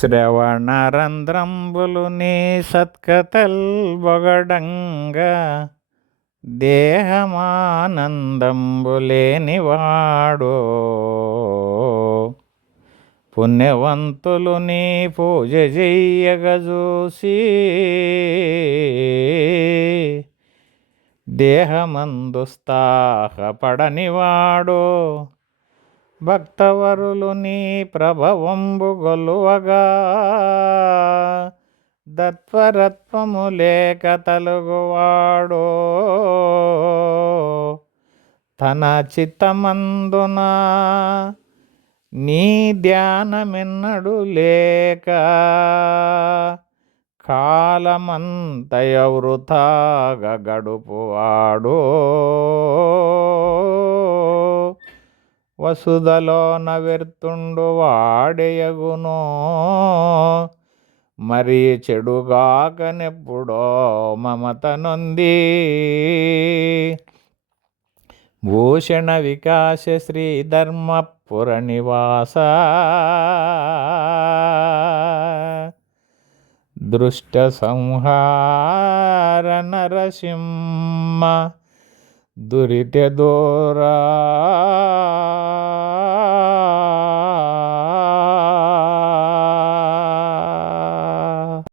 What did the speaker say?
శ్రవణరంధ్రంబులు నీ సత్కతల్ బొగడంగా దేహమానందంబులేనివాడో పుణ్యవంతులు నీ పూజ చెయ్యగజూసి దేహమందుస్తాహపడనివాడో భక్తవరులు నీ ప్రభవంబు గొలువగా. దత్వరత్వము లేక తలుగువాడో. తన చిత్తమందున నీ ధ్యానమిన్నడు లేక. కాలమంతయ వృథాగ గడుపువాడో. వసుదలోన వెర్తుండు వాడేయగును. మరి చెడుగాకనెప్పుడో మమత నొంది భూషణ వికాస శ్రీ ధర్మపుర నివాస. దృష్ట సంహార నరసింహ दुरीते दोरा।